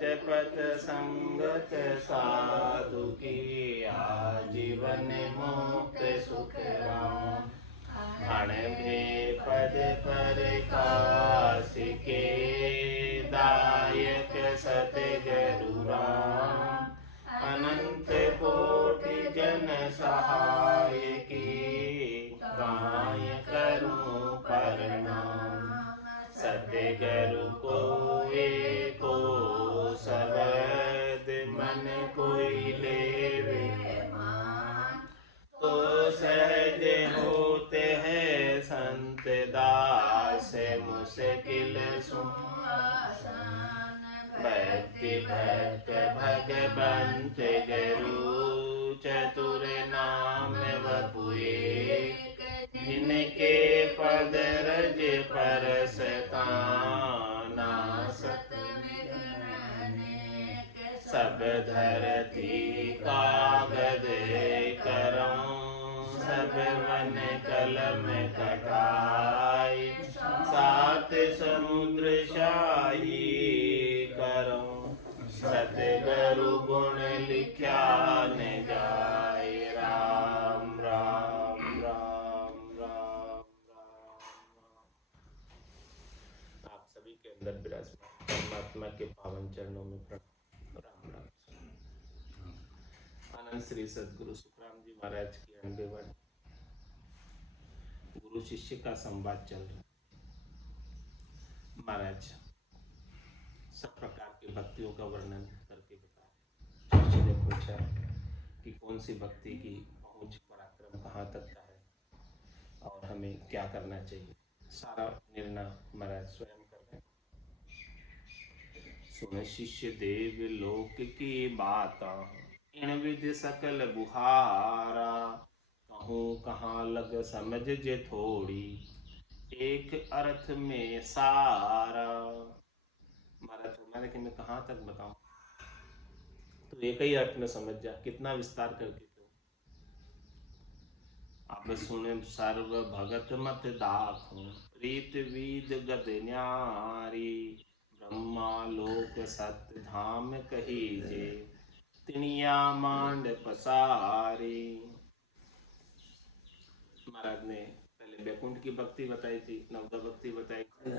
पथ संगत साधु की आजीवन मुक्त सुख राम। अण भे पद पर कासिके दायक सतगुरु राम। अनंत कोटि जन सहाय की गाय करूं प्रणाम। सतगुरु को एको शब्द मन कोई लेवे मान। तो सहज होते हैं संत दास मुश्किल सुआसान। भक्ति भक्त भगवंत गुरु चतुर नाम वपु एक। जिनके पद रज परसता नासत सब धरती कागज करऊं। सब मन कलम कटाई सात समुद्र शाही करऊं। सतगुरु गुण लिख्या न जाय। राम राम राम राम राम। आप सभी के अंदर विराजमान परमात्मा के पावन चरणों में प्रणाम। राम राम। आनंद श्री सदगुरु सुखराम जी महाराज की 90वां गुरु शिष्य का संवाद चल रहा है। महाराज सब प्रकार की भक्तियों का वर्णन करके बता रहे। शिष्य ने पूछा कि कौन सी भक्ति की पहुंच पराक्रम कहाँ तक का है और हमें क्या करना चाहिए। सारा निर्णय महाराज स्वयं कर रहे। सुन शिष्य देव लोक की बात इन विधि सकल बुहारा। कहूँ कहाँ लग समझ जे थोड़ी एक अर्थ में सारा। महाराज मैंने कि मैं कहाँ तक बताऊं, तो एक ही अर्थ में समझ जा, कितना विस्तार करके क्यों। अब सुने सर्व भगत मत दाखूं रीत वीद गद न्यारी। ब्रह्मा लोक सत्य धाम कहीजे तिनिया मांड पसारी। महाराज ने पहले बैकुंठ की भक्ति बताई थी, नवदा भक्ति बताई थी,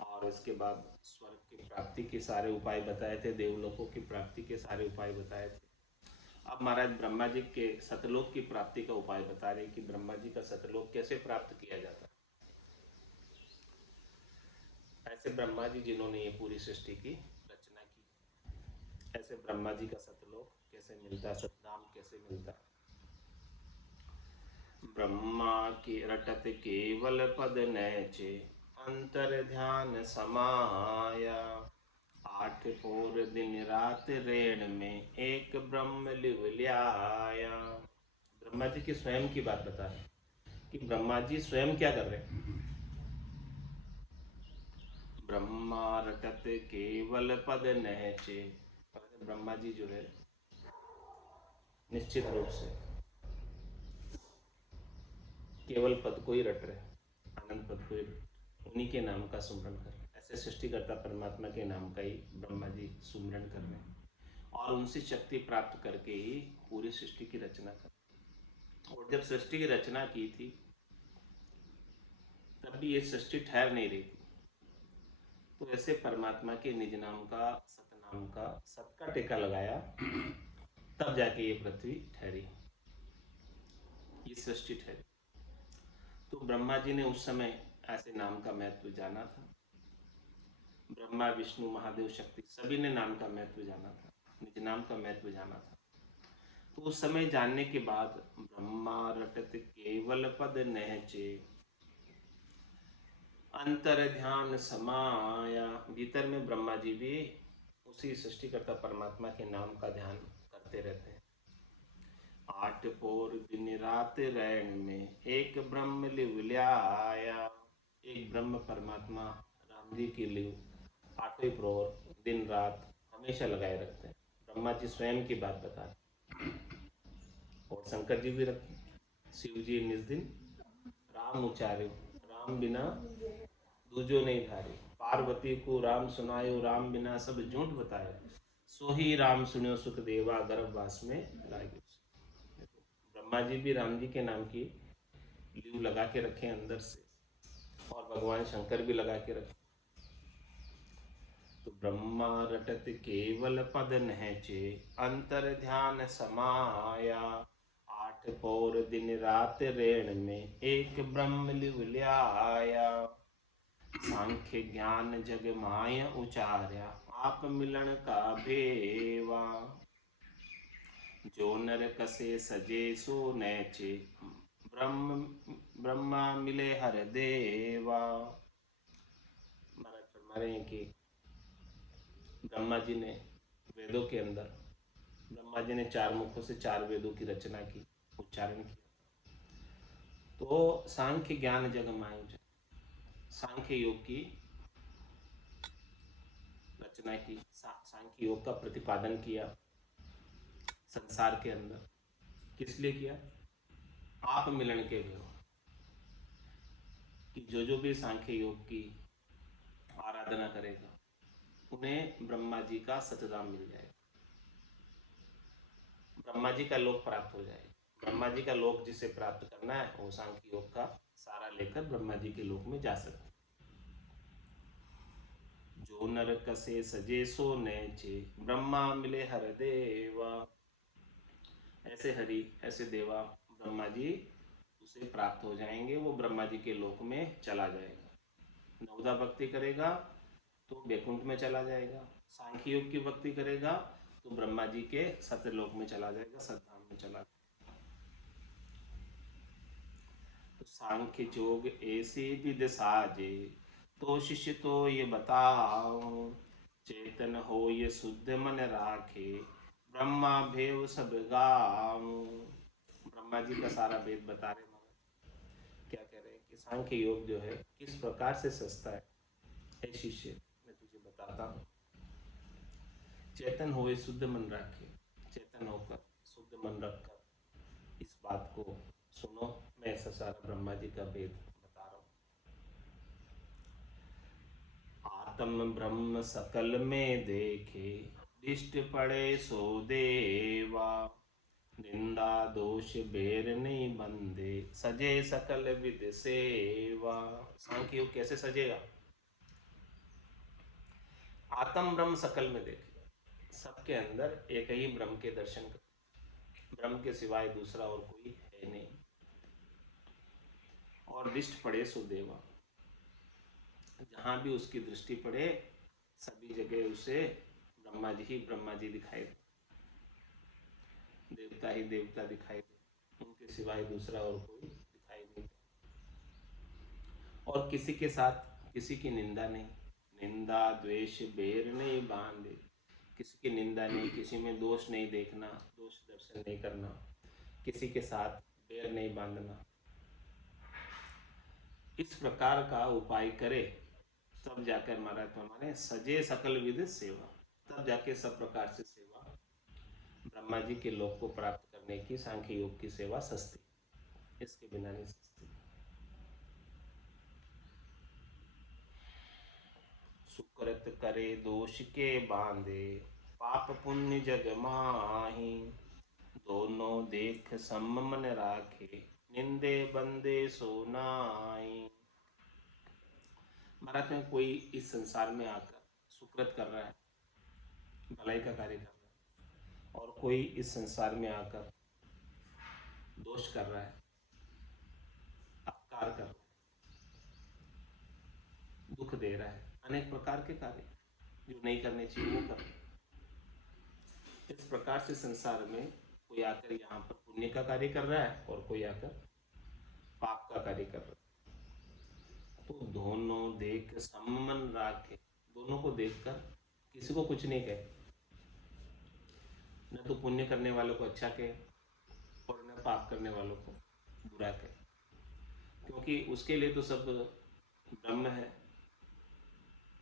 और उसके बाद स्वर्ग की प्राप्ति के सारे उपाय बताए थे, देवलोकों की प्राप्ति के सारे उपाय बताए थे। अब महाराज ब्रह्मा जी के सतलोक की प्राप्ति का उपाय बता रहे कि ब्रह्मा जी का सतलोक कैसे प्राप्त किया जाता है। ऐसे ब्रह्मा जी जिन्होंने ये पूरी सृष्टि की रचना की, ऐसे ब्रह्मा जी का सतलोक कैसे मिलता, सतधाम कैसे मिलता। ब्रह्मा की रटत केवल पद नैचे अंतर ध्यान समाया। 8 पोर दिन रात रेण में एक ब्रह्म लिव ल्याया। ब्रह्मा जी की स्वयं की बात बता रहे कि ब्रह्मा जी स्वयं क्या कर रहे। ब्रह्मा रटत केवल पद नैचे। ब्रह्मा जी जो है निश्चित रूप से केवल पद को ही रट रहे, आनंद पद को ही उन्हीं के नाम का सुमरण कर रहे। ऐसे सृष्टिकर्ता परमात्मा के नाम का ही ब्रह्मा जी सुमरण कर रहे हैं और उनसे शक्ति प्राप्त करके ही पूरी सृष्टि की रचना कर। और जब सृष्टि की रचना की थी तब भी ये सृष्टि ठहर नहीं रही थी, तो ऐसे परमात्मा के निज नाम का, सतनाम का, सत का टेका लगाया, तब जाके ये पृथ्वी ठहरी, ये सृष्टि ठहरी। तो ब्रह्मा जी ने उस समय ऐसे नाम का महत्व जाना था। ब्रह्मा विष्णु महादेव शक्ति सभी ने नाम का महत्व जाना था, निज नाम का महत्व जाना था। तो उस समय जानने के बाद ब्रह्मा रटत केवल पद नहचे अंतर ध्यान समाया। भीतर में ब्रह्मा जी भी उसी सृष्टिकर्ता परमात्मा के नाम का ध्यान करते रहते हैं। 8 पोर दिन रात रैन में एक ब्रह्म लिव ल्याया। एक ब्रह्म परमात्मा राम जी की लिव 8वें प्रहर दिन रात हमेशा लगाए रखते हैं। ब्रह्मा जी स्वयं की बात बता रहे और शंकर जी भी रखते। शिव जी निज दिन राम उचारे, राम बिना दूजो नहीं धारे। पार्वती को राम सुनायो, राम बिना सब झूठ बताए, सो ही राम सुनियो सुख देवा, गर्भवास में लागे। ब्रह्मा जी भी राम जी के नाम की लीव लगा के रखे अंदर से, और भगवान शंकर भी लगा के रखे। तो ब्रह्मा रटत केवल पद नहचे, अंतर ध्यान समाया, आठ पौर दिन रात रेण में, एक ब्रह्म लिव ल्याया। सांख्य ज्ञान जग माय उचार्या, आप मिलन का भेवा, जो नर कसे सजे सो नैचे, ब्रह्मा मिले हर देवा। महाराज फरमा रहे हैं कि ब्रह्मा जी ने वेदों के अंदर, ब्रह्मा जी ने 4 मुखों से 4 वेदों की रचना की, उच्चारण किया। तो सांख्य ज्ञान जग माय, सांख्य योग की रचना की, सांख्य योग का प्रतिपादन किया संसार के अंदर। किस लिए किया? आप मिलन के लिए, कि जो भी सांख्य योग की आराधना करेगा उन्हें ब्रह्मा जी का सतधाम मिल जाएगा, ब्रह्मा जी का लोक प्राप्त हो जाएगा। ब्रह्मा जी का लोक जिसे प्राप्त करना है वो सांख्य योग का सारा लेकर ब्रह्मा जी के लोक में जा सकते। जो नर कसे सजे सो नैचे, ब्रह्मा मिले हर देवा। ऐसे हरि, ऐसे देवा ब्रह्मा जी उसे प्राप्त हो जाएंगे, वो ब्रह्मा जी के लोक में चला जाएगा। नवदा भक्ति करेगा तो वैकुंठ में चला जाएगा, सांख्य योग की भक्ति करेगा तो ब्रह्मा जी के सत्यलोक में चला जाएगा, सतधाम में चला जाएगा। तो सांख्य योग ऐसे विद साजे, तो शिष्य तो ये बताओ, चेतन हो ये शुद्ध मन राखे, ब्रह्मा भेव सब गाऊं। ब्रह्मा जी का सारा वेद बता रहे महाराज। क्या कह रहे हैं कि सांख्य योग जो है किस प्रकार से सस्ता है। हे शिष्य, मैं तुझे बताता हूँ। चेतन होए शुद्ध मन रखे, चेतन होकर शुद्ध मन रखकर इस बात को सुनो। मैं ऐसा सारा ब्रह्मा जी का वेद बता रहा हूँ। आत्म ब्रह्म सकल में देखे, दिष्ट पड़े सो देवा, निंदा दोष बेर नहीं बंदे, सजे सकल विद सेवा। सांख्य योग कैसे सजेगा? आत्म ब्रह्म सकल में देखे, सबके अंदर एक ही ब्रह्म के दर्शन कर, ब्रह्म के सिवाय दूसरा और कोई है नहीं। और दिष्ट पड़े सो देवा, जहां भी उसकी दृष्टि पड़े सभी जगह उसे ब्रह्मा जी ही ब्रह्मा जी दिखाई दे, देवता ही देवता दिखाई दे, उनके सिवाय दूसरा और कोई दिखाई नहीं दे। और किसी के साथ किसी की निंदा नहीं, निंदा द्वेष बेर नहीं बांधे, किसी की निंदा नहीं, किसी में दोष नहीं देखना, दोष दर्शन नहीं करना, किसी के साथ बैर नहीं बांधना। इस प्रकार का उपाय करे तब जाकर महाराज माने सजे सकल विध सेवा, तब जाके सब प्रकार से सेवा ब्रह्मा जी के लोक को प्राप्त करने की सांख्य योग की सेवा सस्ती, इसके बिना नहीं सस्ती। सुकृत करे दोष के बांधे, पाप पुण्य जग माही, दोनों देख सम मन राखे, निंदे बंदे सो नाई। महाराज में कोई इस संसार में आकर सुकृत कर रहा है, भलाई का कार्य कर रहा है, और कोई इस संसार में आकर दोष कर रहा है, अपकार कर रहा है, दुख दे रहा है, अनेक प्रकार के कार्य जो नहीं करने चाहिए वो कर रहा है। इस प्रकार से संसार में कोई आकर यहाँ पर पुण्य का कार्य कर रहा है और कोई आकर पाप का कार्य कर रहा है। तो दोनों देख सम्मन राखे, दोनों को देखकर किसी को कुछ नहीं कहे, न तो पुण्य करने वालों को अच्छा कहे और न पाप करने वालों को बुरा कहे, क्योंकि उसके लिए तो सब ब्रह्म है,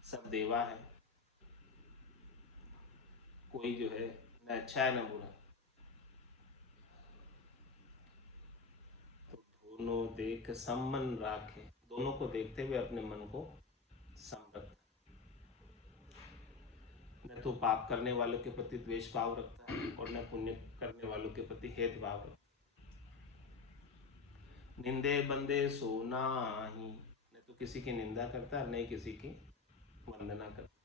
सब देवा है, कोई जो है न अच्छा है न बुरा। तो दोनों देख सम्मन राखे, दोनों को देखते हुए अपने मन को सम रख, तो पाप करने वालों के प्रति द्वेष भाव रखता है और न पुण्य करने वालों के प्रति हेत भाव रखता है। निंदे बंदे सो नाही, न तो किसी की निंदा करता है, न ही किसी की वंदना करता।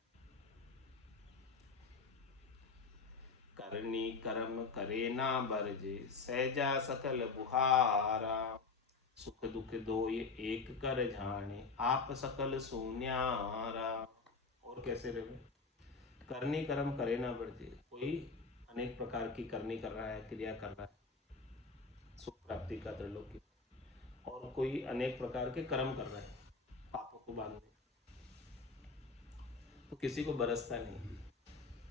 करनी कर्म करे ना बरजे, सहजा सकल बुहारा। सुख दुख दो ये एक कर जाने, आप सकल सोन्यारा। और कैसे रहे? करनी कर्म करे ना बरजे, कोई अनेक प्रकार की करनी कर रहा है, क्रिया कर रहा है सुख प्राप्ति का, त्रिलोकी, और कोई अनेक प्रकार के कर्म कर रहा है पापों को बांधने, तो किसी को बरसता नहीं,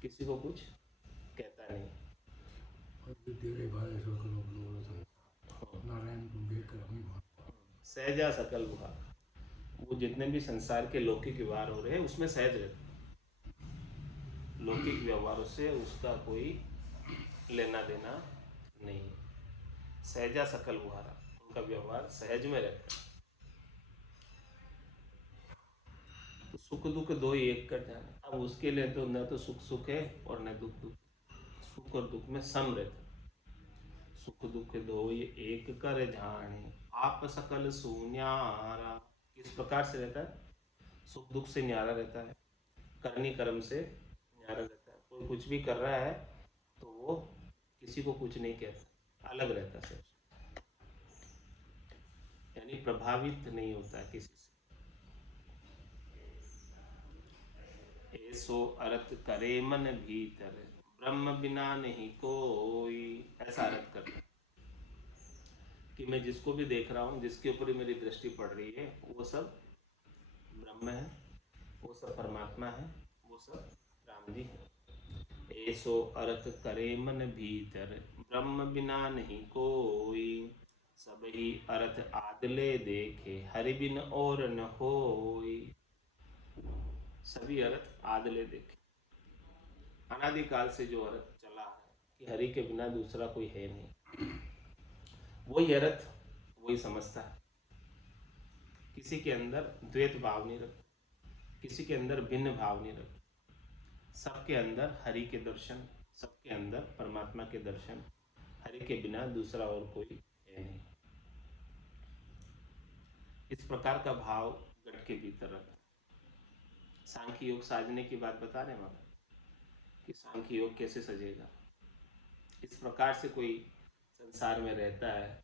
किसी को कुछ कहता नहीं। सहजा सकल बुहार, वो जितने भी संसार के लौकिक व्यवहार हो रहे हैं उसमें सहज रहते, लौकिक व्यवहारों से उसका कोई लेना देना नहीं है। सहजा सकल बुहारा, उनका व्यवहार सहज में रहता है। तो सुख दुख दो ही एक कर जाने, अब उसके लिए तो न तो सुख सुख है और न दुख दुख, सुख और दुख में सम रहता। सुख दुख दो ये एक कर जाने, आप सकल सुन्यारा। किस प्रकार से रहता है? सुख दुख से न्यारा रहता है, करनी कर्म से न्यारा रहता है। कोई कुछ भी कर रहा है तो वो किसी को कुछ नहीं कहता, अलग रहता है सबसे, यानी प्रभावित नहीं होता किसी से। ऐसो अर्थ करे मन भीतर, ब्रह्म बिना नहीं कोई। ऐसा अर्थ करना कि मैं जिसको भी देख रहा हूँ, जिसके ऊपर ही मेरी दृष्टि पड़ रही है, वो सब ब्रह्म है, वो सब परमात्मा है, वो सब राम जी है। ऐसो अर्थ करे मन भीतर, ब्रह्म बिना नहीं कोई। सब ही अर्थ आदले देखे, हरि बिन और न होई। सभी अर्थ आदले देखे, अनादिकाल से जो अर्थ चला है कि हरि के बिना दूसरा कोई है नहीं, वही अर्थ वही समझता है। किसी के अंदर द्वैत भाव नहीं रखता, किसी के अंदर भिन्न भाव नहीं रखता, सबके अंदर हरि के दर्शन, सबके अंदर परमात्मा के दर्शन, हरि के बिना दूसरा और कोई है नहीं। इस प्रकार का भाव घट के भीतर रखता। सांख्य योग साजने की बात बता रहे मगर कि सांख्य योग कैसे सजेगा। इस प्रकार से कोई संसार में रहता है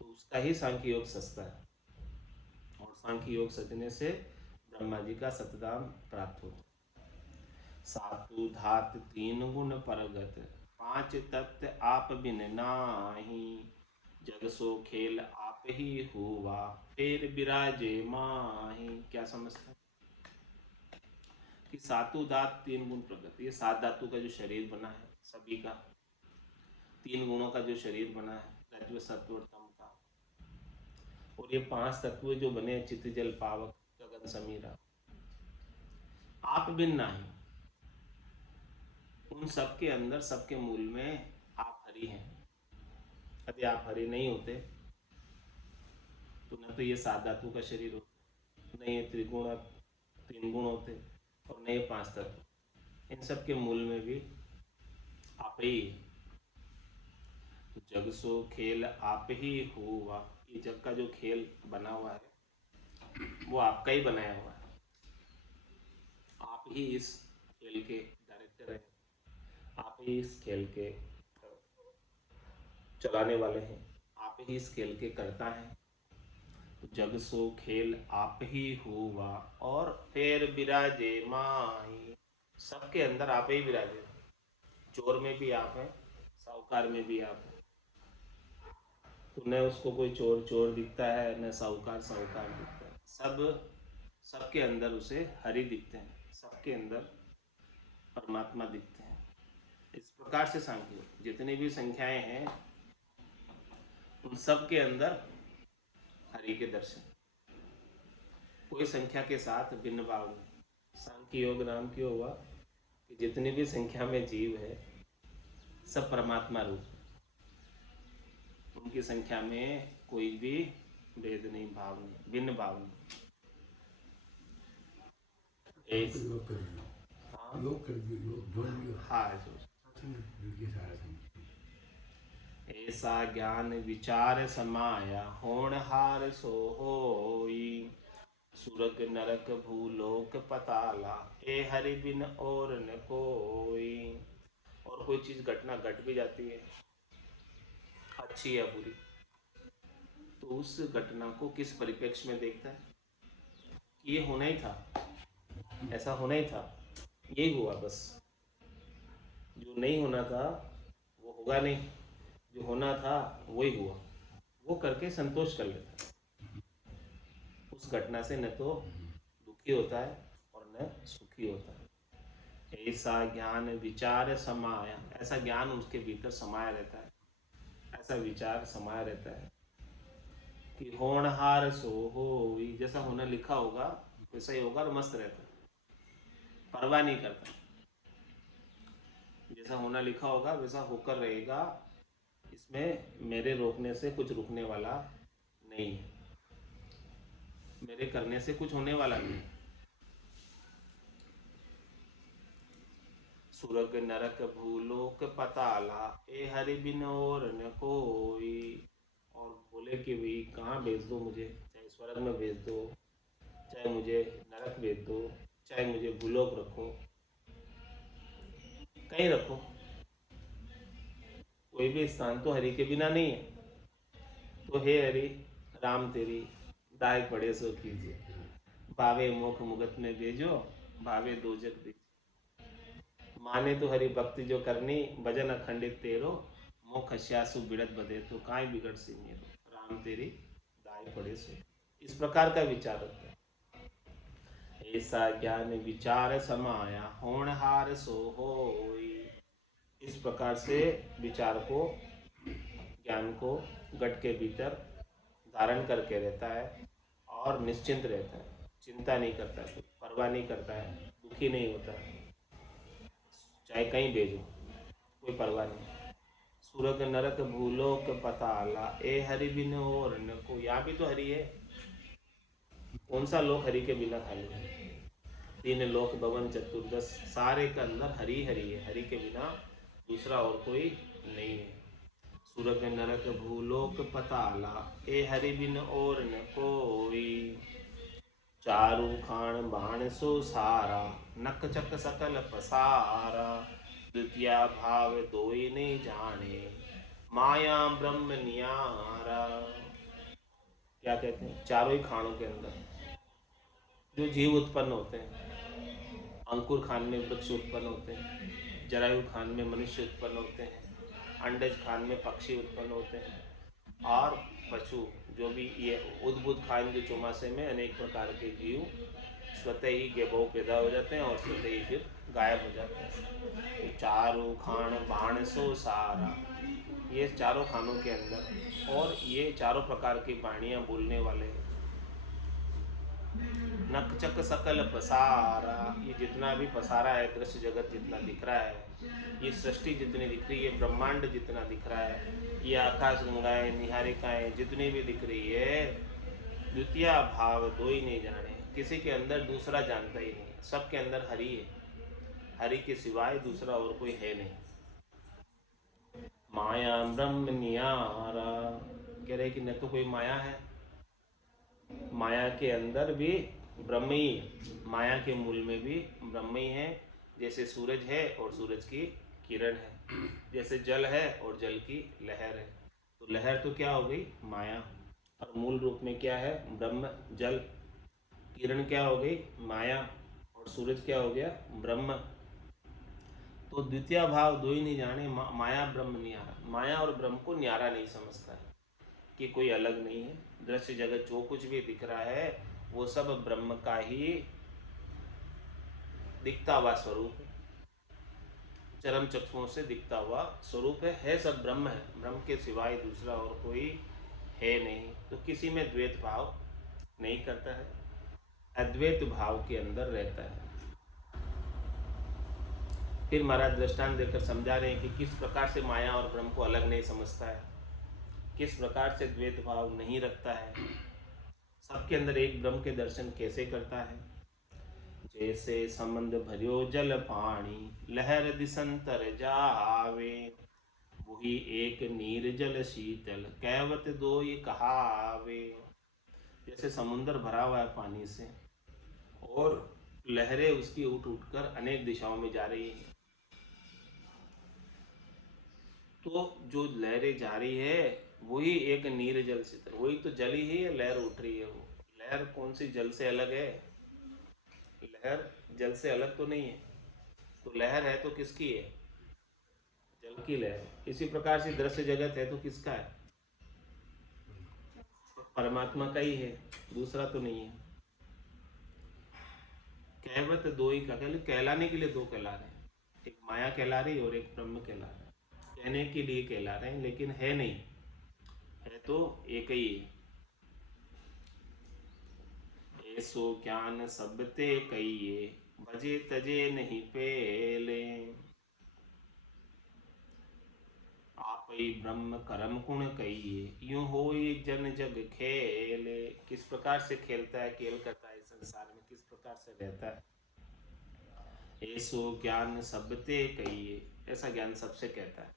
तो उसका ही सांख्य योग सजता है, और सांख्य योग सजने से ब्रह्मा जी का सतधाम प्राप्त होता है। सातु धात तीन गुण परगत, पांच तत्व आप बिन नाही। जग सो खेल आप ही हुआ, फिर विराजे माही। क्या समझता है कि सातु धात तीन गुण प्रगत, ये सात धातु का जो शरीर बना है सभी का, तीन गुणों का जो शरीर बना है, रज्जु सत्व और तम का, और ये पांच तत्व जो बने चित्त जल पावक गगन समीरा, आप बिन नाही, उन सबके अंदर, सबके मूल में आप हरि हैं। यदि आप हरि नहीं होते तो न तो ये सात धातु का शरीर होता, न ये त्रिगुण तीन गुण होते, और न ये पांच तत्व। इन सब के मूल में भी आप ही। तो जग सो खेल आप ही हुआ, ये जग का जो खेल बना हुआ है वो आपका ही बनाया हुआ है। आप ही इस खेल के डायरेक्टर हैं, आप ही इस खेल के चलाने वाले हैं, आप ही इस खेल के कर्ता हैं। तो जग सो खेल आप ही हुआ, और फिर विराजे माही। सबके अंदर आप ही विराजे, चोर में भी आप हैं, साहूकार में भी आप हैं। तो न उसको कोई चोर चोर दिखता है, न साहूकार साहूकार दिखता है, सबके अंदर उसे हरि दिखते हैं, सबके अंदर परमात्मा दिखते हैं। इस प्रकार से सांख्य जितनी भी संख्याएं हैं उन सब के अंदर हरि के दर्शन, कोई संख्या के साथ भिन्न भाव नहीं। सांख्य योग नाम क्यों हुआ कि जितनी भी संख्या में जीव है सब परमात्मा रूप, उनकी संख्या में कोई भी भेद नहीं, भाव नहीं, भिन्न भाव नहीं। हाँ, योग कर दियो, योग जोड़ दियो। हाँ जो ये सारा समझ। ऐसा ज्ञान विचार समाया होनहार सो होई, सुरग नरक भूलोक पताला ए हरि बिन और न कोई। और कोई चीज घटना घट भी जाती है अच्छी या बुरी, तो उस घटना को किस परिप्रेक्ष्य में देखता है कि ये होना ही था, ऐसा होना ही था, यही हुआ बस। जो नहीं होना था वो होगा नहीं, जो होना था वही हुआ, वो करके संतोष कर लेता है। उस घटना से न तो दुखी होता है और न सुखी होता है। ऐसा ज्ञान विचार समाया, ऐसा ज्ञान उसके भीतर समाया रहता है, ऐसा विचार समाया रहता है कि होनहार सो होई, जैसा होना लिखा होगा वैसा ही होगा और मस्त रहता है, परवाह नहीं करता। जैसा होना लिखा होगा वैसा होकर रहेगा, इसमें मेरे रोकने से कुछ रुकने वाला नहीं है, मेरे करने से कुछ होने वाला नहीं। सुरग नरक भूलोक पताला ए हरि बिन और न कोई। और बोले कि भाई कहाँ भेज दो मुझे, चाहे स्वर्ग में भेज दो, चाहे मुझे नरक भेज दो, चाहे मुझे भूलोक रखो, कहीं रखो, कोई भी स्थान तो हरि के बिना नहीं है। तो हे हरि राम तेरी दाय पड़े सो कीजिए, भावे मोख मुगत में भेजो, भावे दोजक दीजिए। माने तो हरि भक्ति जो करनी, भजन अखंडित तेरो, मोख श्यासु बिड़त बदे तो काई बिगड़ सी मेरो, राम तेरी दाय पड़े सो। इस प्रकार का विचार होता है। ऐसा ज्ञान विचार समाया होनहार सो होई। इस प्रकार से विचार को, ज्ञान को गट के भीतर धारण करके रहता है और निश्चिंत रहता है, चिंता नहीं करता है, परवाह नहीं करता है, दुखी नहीं होता है, चाहे कहीं भेजो कोई परवाह नहीं। सुरग नरक भूलोक पताला ए हरि बिन और न को। यहाँ भी तो हरि है, कौन सा लोक हरि के बिना खाली है? तीन लोक भवन चतुर्दश, सारे के अंदर हरि हरि है, हरि के बिना दूसरा और कोई नहीं है। सुरग नरक भूलोक पताला ए हरि बिन और न कोई। चारु खान बाण सो सारा, नक चक सकल पसारा, द्वितीय भाव दोई नहीं जाने, माया ब्रह्म नियारा। क्या कहते हैं? चारों ही खानों के अंदर जो जीव उत्पन्न होते हैं, अंकुर खान में वृक्ष उत्पन्न होते हैं, जरायु खान में मनुष्य उत्पन्न होते हैं, अंडज खान में पक्षी उत्पन्न होते हैं, और पशु जो भी ये उद्भुत खान जो चौमासे में अनेक प्रकार के जीव स्वतः ही गेबो पैदा हो जाते हैं और स्वतः ही फिर गायब हो जाते हैं। तो चारों खान बाण सो सारा, ये चारों खानों के अंदर, और ये चारों प्रकार की वाणियाँ बोलने वाले, नक चक सकल पसारा, ये जितना भी पसारा है, दृश्य जगत जितना दिख रहा है, ये सृष्टि जितनी दिख रही है, ब्रह्मांड जितना दिख रहा है, ये आकाश गंगाएं निहारिकाएं जितनी भी दिख रही है, द्वितीय भाव दो ही नहीं जाने, किसी के अंदर दूसरा जानता ही नहीं, सबके अंदर हरि है, हरि के सिवाय दूसरा और कोई है नहीं। माया ब्रह्म नियारा, कह रहे कि न तो कोई माया है, माया के अंदर भी ब्रह्म ही है, माया के मूल में भी ब्रह्म ही है। जैसे सूरज है और सूरज की किरण है, जैसे जल है और जल की लहर है, तो लहर तो क्या हो गई? माया, और मूल रूप में क्या है? ब्रह्म जल। किरण क्या हो गई? माया, और सूरज क्या हो गया? ब्रह्म। तो द्वितीय भाव दो ही नहीं जाने, माया ब्रह्म न्यारा, माया और ब्रह्म को न्यारा नहीं समझता है कि कोई अलग नहीं है। दृश्य जगत जो कुछ भी दिख रहा है वो सब ब्रह्म का ही दिखता हुआ स्वरूप है, चरम चक्षुओं से दिखता हुआ स्वरूप है सब ब्रह्म है, ब्रह्म के सिवाय दूसरा और कोई है नहीं। तो किसी में द्वैत भाव नहीं करता है, अद्वैत भाव के अंदर रहता है। फिर महाराज दृष्टांत देकर समझा रहे हैं कि किस प्रकार से माया और ब्रह्म को अलग नहीं समझता है, किस प्रकार से द्वैत भाव नहीं रखता है, सबके अंदर एक ब्रह्म के दर्शन कैसे करता है। जैसे समुंद भरियो जल पानी, लहर दिसंतर जावे। वही एक नीर जल शीतल, कहवत दोई कहावे। जैसे समुंदर भरा हुआ है पानी से और लहरें उसकी उठ उठ कर अनेक दिशाओं में जा रही हैं। तो जो लहरें जा रही है वही एक नीर जल शीतल, वही तो जल ही है, लहर उठ रही है। वो लहर कौन सी जल से अलग है? लहर जल से अलग तो नहीं है। तो लहर है तो किसकी है? जल की लहर। इसी प्रकार से दृश्य जगत है तो किसका है? परमात्मा का ही है, दूसरा तो नहीं है। कहवत दो ही का कहलाने के लिए दो कहला रहे हैं, एक माया कहला रही और एक ब्रह्म कहला रहा है। कहने के लिए कहला रहे हैं लेकिन है नहीं, है तो एक ही है। ऐसो ज्ञान सबते कहिए, भजे तजे नहीं पेले। आप ही ब्रह्म कर्म गुण कहिए, यूं होई जन जग खेले। किस प्रकार से खेलता है, खेल करता है संसार में, किस प्रकार से रहता है। ऐसो ज्ञान सबते कहिए, ऐसा ज्ञान सबसे कहता है।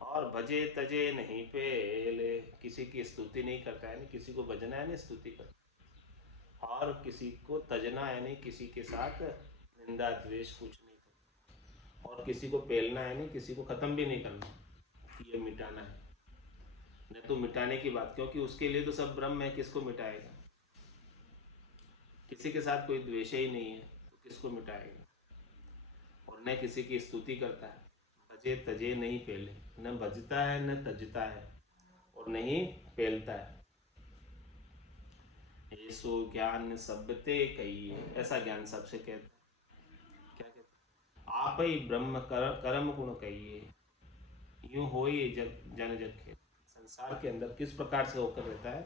और भजे तजे नहीं पेले, किसी की स्तुति नहीं करता है, नहीं किसी को भजना है नहीं स्तुति करता। और किसी को तजना है नहीं, किसी के साथ निंदा द्वेष कुछ नहीं करता। और किसी को पेलना है नहीं, किसी को खत्म भी नहीं करना, ये मिटाना है। नहीं तो मिटाने की बात, क्योंकि उसके लिए तो सब ब्रह्म है, किसको मिटाएगा। किसी के साथ कोई द्वेष ही नहीं है तो किसको मिटाएगा। और न किसी की स्तुति करता है, भजे तजे नहीं पेले, न भजता है न तजता है और नहीं पेलता है। ऐसो ज्ञान सबते कहिए, ऐसा ज्ञान सबसे कहता है। क्या कहते हैं? आप ही ब्रह्म कर्म गुण कहिए, यूं हो ये जन जग खेल। संसार के अंदर किस प्रकार से होकर रहता है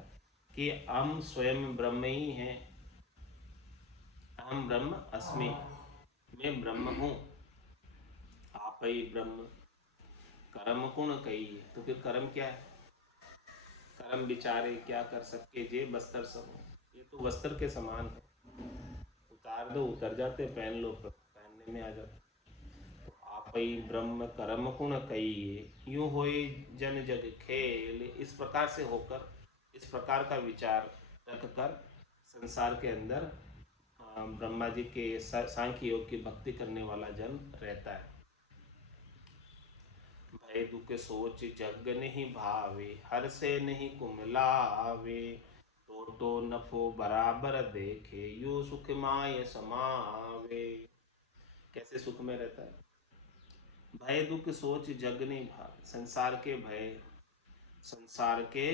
कि हम स्वयं ब्रह्म ही हैं। अहम ब्रह्म अस्मि, मैं ब्रह्म हूँ। आप ही ब्रह्म कर्म गुण कहिए, तो फिर कर्म क्या है? कर्म बिचारे क्या कर सके जे बस्तर सब। ये तो वस्त्र के समान है, उतार दो उतर जाते, पहन लो पहनने में आ जाते। तो आप ही ब्रह्म कर्म गुण कहिए, यूं होए जन जग खेल। इस प्रकार से होकर, इस प्रकार का विचार रख कर संसार के अंदर ब्रह्मा जी के सांख्य योग की भक्ति करने वाला जन रहता है। भय दुख सोच जग नहीं भावे, हर से नहीं कुमलावे। तो नफो बराबर देखे, यू सुख माय समावे। कैसे सुख में रहता है? भय दुख सोच जग नहीं भावे, संसार के भय, संसार के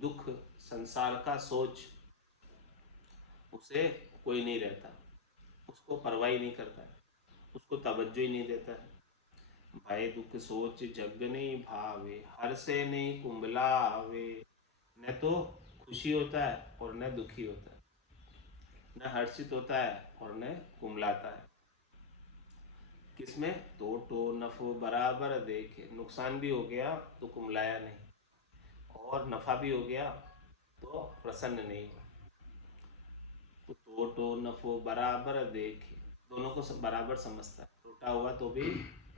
दुख, संसार का सोच उसे कोई नहीं रहता, उसको परवाह नहीं करता है, उसको तवज्जो ही नहीं देता है। भय दुख सोच जग नहीं भावे, हर से नहीं कुंभलावे। न तो खुशी होता है और न दुखी होता है, न हर्षित होता है और न कुंभलाता है। किसमें? तो नफो बराबर देखे, नुकसान भी हो गया तो कुंभलाया नहीं और नफा भी हो गया तो प्रसन्न नहीं हुआ। तो नफो बराबर देखे, दोनों को सब बराबर समझता है। टोटा हुआ तो भी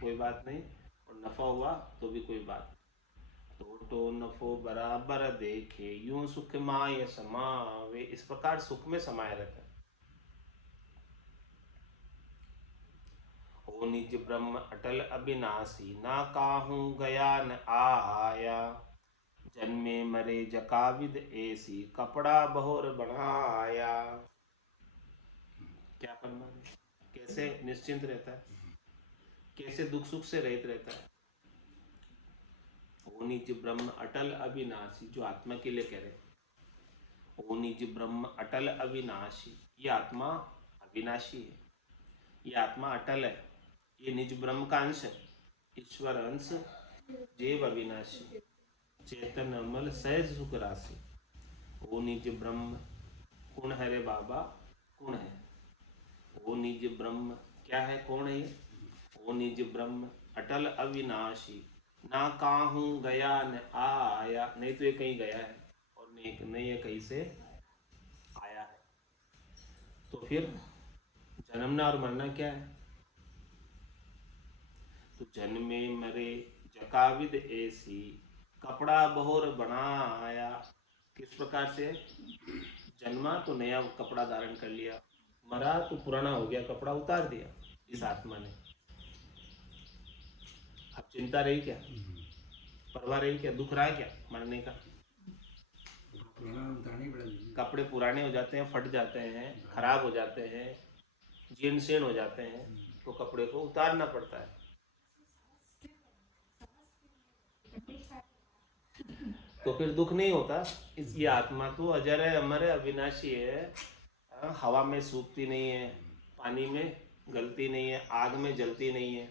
कोई बात नहीं और नफा हुआ तो भी कोई बात नहीं। तो नफो बराबर देखे, यूं सुख माय समावे। इस प्रकार सुख में समाया रहता है। ओ निज ब्रह्म अटल अविनाशी, ना काहू गया न आया। जन्मे मरे जकाविद ऐसी, कपड़ा बहुर बनाया। क्या करना है? कैसे निश्चिंत रहता है, कैसे दुख सुख से रहित रहता है। ओ निज ब्रह्म अटल अविनाशी, जो आत्मा के लिए कह रहे। ओ निज ब्रह्म अटल अविनाशी, ये आत्मा अविनाशी है, ये आत्मा अटल है, ये निज ब्रह्म का अंश है। ईश्वर अंश जीव अविनाशी, चेतन अमल सहज सुख राशि। ओ निज ब्रह्म, कौन है रे बाबा? कौन है? ओ निज ब्रह्म क्या है, कौन है ये? ओ निज ब्रह्म अटल अविनाशी, ना काहू गया न आया। नहीं तो ये कहीं गया है और नहीं ये कहीं से आया है। तो फिर जन्मना और मरना क्या है? तो जन्मे मरे जकाविद ऐसी, कपड़ा बहुर बनाया। किस प्रकार से? जन्मा तो नया कपड़ा धारण कर लिया, मरा तो पुराना हो गया कपड़ा उतार दिया इस आत्मा ने। अब चिंता रही क्या? परवाह रही क्या? दुख रहा है क्या मरने का? पुराना उतारना ही पड़ेगा। कपड़े पुराने हो जाते हैं, फट जाते हैं, खराब हो जाते हैं, जीर्ण शीर्ण हो जाते हैं, तो कपड़े को उतारना पड़ता है। तो फिर दुख नहीं होता। ये आत्मा तो अजर है, अमर है, अविनाशी है। हवा में सूखती नहीं है, पानी में गलती नहीं है, आग में जलती नहीं है।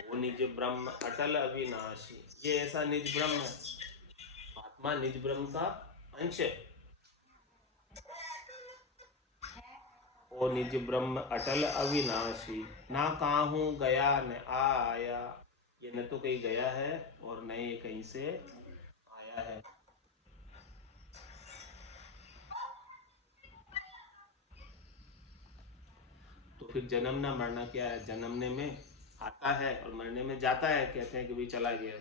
वो निज ब्रह्म अटल अविनाशी, ये ऐसा निज ब्रह्म है। आत्मा निज ब्रह्म का अंश है। वो निज ब्रह्म अटल अविनाशी, ना काहू गया न आया। ये न तो कहीं गया है और न ये कहीं से आया है। तो फिर जन्मना मरना क्या है? जन्मने में आता है और मरने में जाता है। कहते हैं कि भाई चला गया।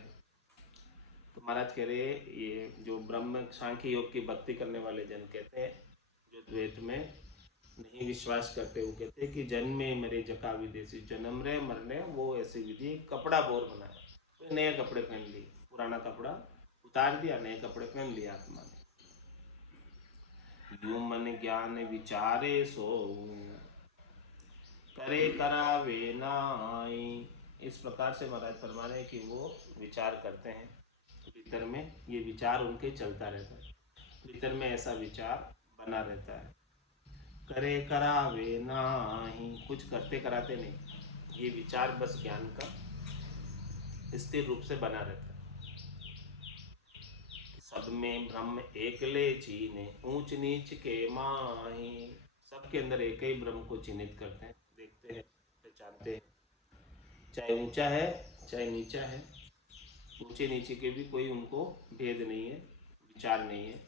तो महाराज कह रहे ये जो ब्रह्म सांख्य योग की भक्ति करने वाले जन कहते हैं, जो द्वैत में नहीं विश्वास करते, वो कहते हैं कि जन्मे मरे जका विदेशी, जन्म रहे मरने वो ऐसी विधि। कपड़ा बोर बनाया, तो नए कपड़े पहन लिए, पुराना कपड़ा उतार दिया, नए कपड़े पहन लिए आत्मा ने। यूं मन ज्ञान विचारे सो, करे करावे नाई। इस प्रकार से महाराज फरमा रहे हैं कि वो विचार करते हैं भीतर में, ये विचार उनके चलता रहता है, भीतर में ऐसा विचार बना रहता है। करे करावे नाही, कुछ करते कराते नहीं, ये विचार बस ज्ञान का स्थिर रूप से बना रहता है। सब में ब्रह्म एकले चीने, ऊंच नीच के माही। सबके अंदर एक ही ब्रह्म को चिन्हित करते हैं, देखते हैं, पहचानते हैं। चाहे ऊंचा है चाहे नीचा है, ऊंचे नीचे के भी कोई उनको भेद नहीं है, विचार नहीं है।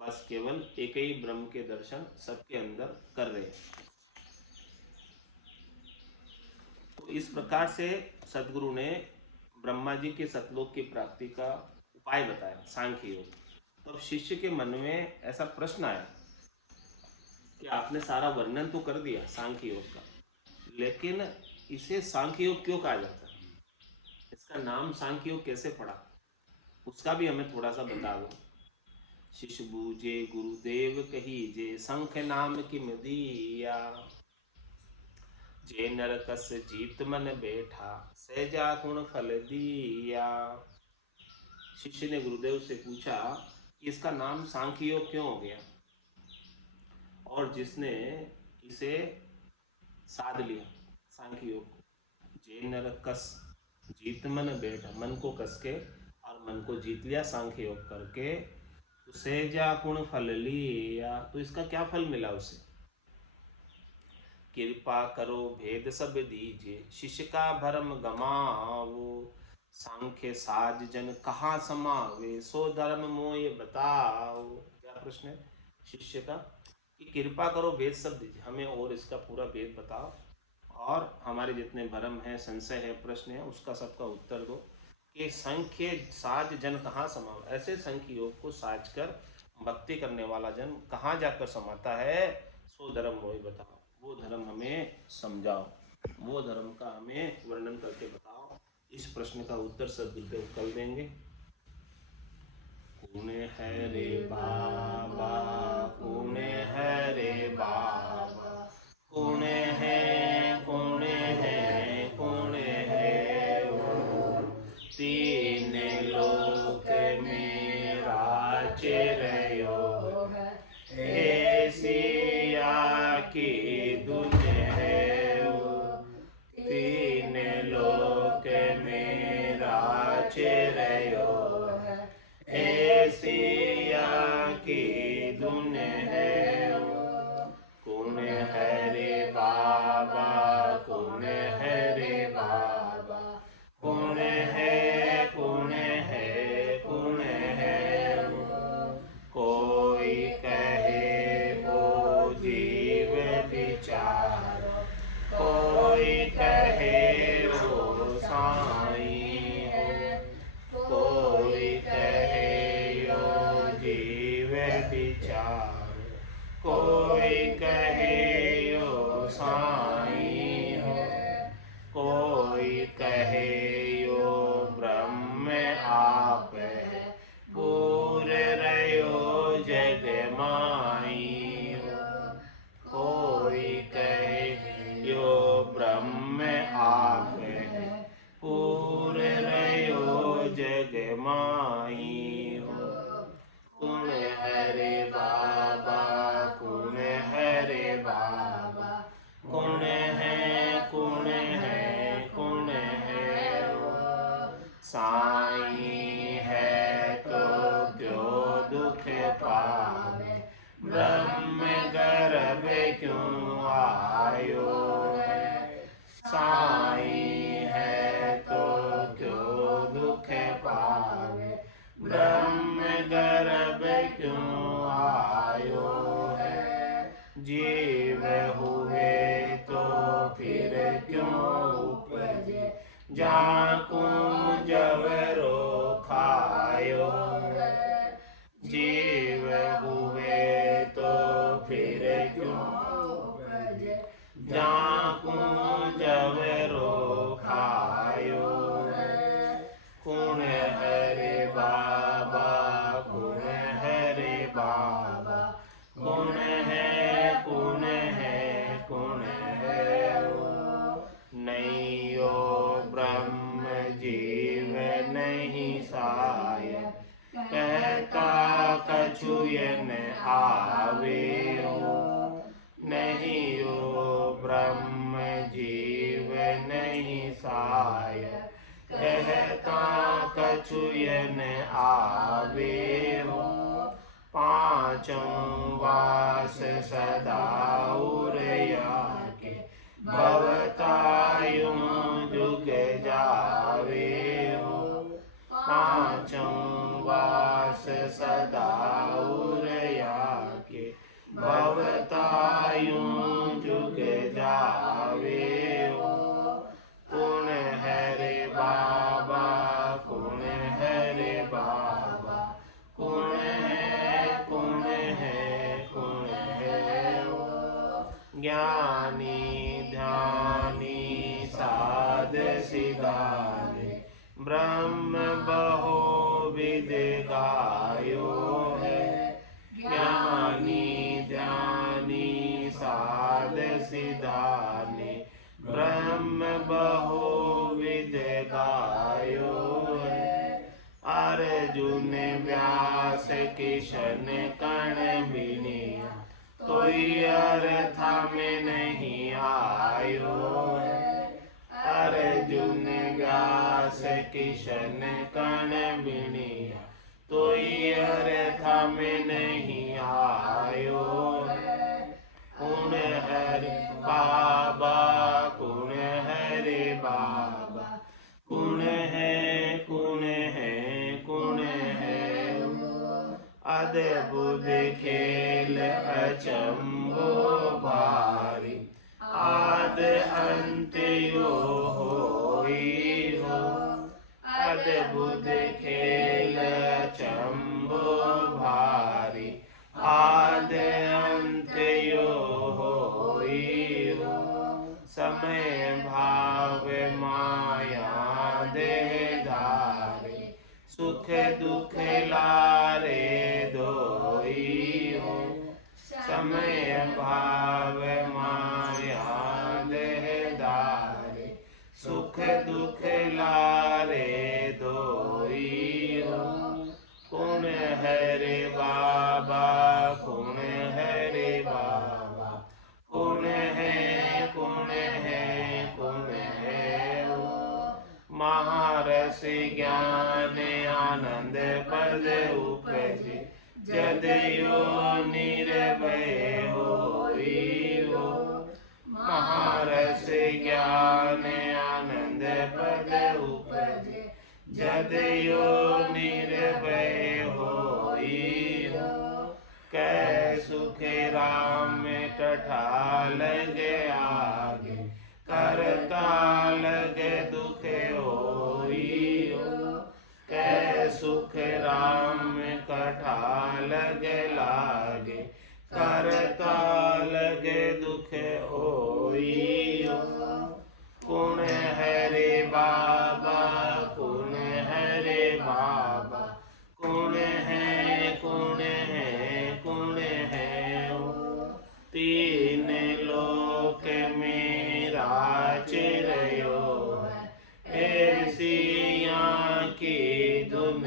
बस केवल एक ही ब्रह्म के दर्शन सबके अंदर कर रहे हैं। तो इस प्रकार से सदगुरु ने ब्रह्मा जी के सतलोक की प्राप्ति का उपाय बताया, सांख्य योग। तो अब शिष्य के मन में ऐसा प्रश्न आया कि आपने सारा वर्णन तो कर दिया सांख्य योग का, लेकिन इसे सांख्य योग क्यों कहा जाता है? इसका नाम सांख्य योग कैसे पड़ा, उसका भी हमें थोड़ा सा बता दो। शिष्य बूझे गुरुदेव कहीजे, संख्य नाम किम दिया। जे नरकस जीत मन बैठा, सहजा गुण फल दिया। शिष्य ने गुरुदेव से पूछा कि इसका नाम सांख्य योग क्यों हो गया, और जिसने इसे साध लिया सांख्य योग को। जे नरकस जीत मन बैठा, मन को कस के और मन को जीत लिया सांख्य योग करके, तो सहजा गुण फल लिया। तो इसका क्या फल मिला उसे? कृपा करो भेद सब दीजिए, शिष्य का भरम गमावो। सांख्य साज जन कहाँ समावे, सो धर्म मोय बताओ। क्या प्रश्न है शिष्य का? कि कृपा करो भेद सब दीजिए, हमें और इसका पूरा भेद बताओ, और हमारे जितने भरम है, संशय है, प्रश्न है, उसका सबका उत्तर दो। कि सांख्य साज जन कहाँ समावे, ऐसे सांख्य योग को साज कर भक्ति करने वाला जन कहाँ जाकर समाता है? सो धर्म मोय बताओ, वो धर्म हमें समझाओ, वो धर्म का हमें वर्णन करके बताओ। इस प्रश्न का उत्तर सदगुरुदेव कल देंगे। कौने है रे बाबा, कौने है रे बाबा, कौने है, कौने है, कौने है वो। तीन लोक में राचे रहो, ऐसिया की धुन है वो। तीन लोक में राचे रहो, ऐसिया की धुन है वो। कौन है रे बाबा, माई हो। कुण है रे बाबा, कुण है रे बाबा, कुण है, कुण है, कुण है वो। साईं है तो क्यों दुख पावे, ब्रह्म गर्भ क्यों आयो है। साईं है तो क्यों दुख पावे, ब्रह्म गर्भ क्यों आयो है। जीव हुए तो फिर क्यों उपजे, जाकू जवरो खायो है। जीव हुए तो फिर क्यों उपजे, जाकू जवरो खायो है। कुण है रे बाबा, कुण है रे बाबा, कुण है, कुण है, कुण है वो। नहीं यो ब्रह्म जीव नहीं साय, कहता कछु न आवे हो। नहीं यो ब्रह्म जीव नहीं साय, कहता कछु न आवे हो। पांचों वास सदा उरया के, भवतायुं जुग जावे हो। पांचों वास सदा उरया के, भवतायुं जुग जावे हो। कुण है रे बाबा, कुण है रे बाबा, कुण है, कुण है, कुण है वो। ज्ञानी ध्यानी साध सिधाने, ब्रह्म बहो विद गायो है। ज्ञानी ध्यानी साध सिधाने, ब्रह्म बहो विद गायो है। अर्जुन व्यास किशन कण बिनिया, तोई अर्था में नहीं आयो है। अर्जुन व्यास किशन कण बिनिया, तोई अर्था में नहीं आयो है। कुण है रे बाबा, कुण है रे बाबा, कुण है, कुण है, कुण है वो। अद्भुत खेल अचंभो भारी, आद अंत यो होई हो। अद्भुत खेल अचंभो भारी, आद अंत यो होई हो। समय भाव माया देह धारे, सुख दुख लारे दोई हो। समय भाव माया देह धारे, सुख दुख लारे दोई हो। कुण है रे बाबा, कुण है रे बाबा, कुण है, कुण है, कुण है वो। महारस ज्ञान आनंद पद उपजे, जदयो निर्भय होई हो। महारस ज्ञान आनंद पद उपजे, जदयो निर्भय होई हो। कै सुख राम कठा लगे आगे, करता लगे दुख होई हो। कै सुख राम कठा लगे लागे, करता लगे दुख होई हो। कुण है रे बाबा, कुण है रे बाबा, कुण है, कुण है, कुण है वो। तीन लोक मेरा चिरयो है, ऐसी यहाँ की धुन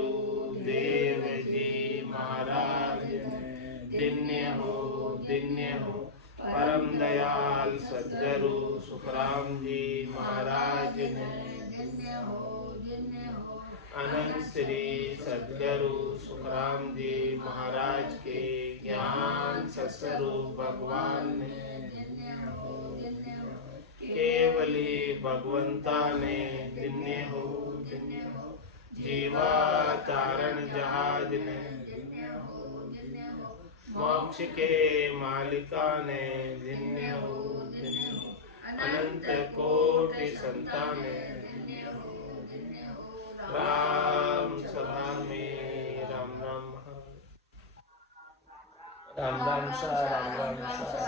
सद्गुरु देव जी महाराज दिन्य हो परम दयाल सद्गुरु सुखराम जी महाराज ने अनंत श्री सद्गुरु सुखराम जी महाराज के ज्ञान सत्स्वरूप भगवान ने केवली भगवंता ने दिन्य हो जीवा तारण जहाज ने मोक्ष के मालिका ने दिन्य हो अनंत कोटि संताने राम सभा में राम राम सा राम राम सा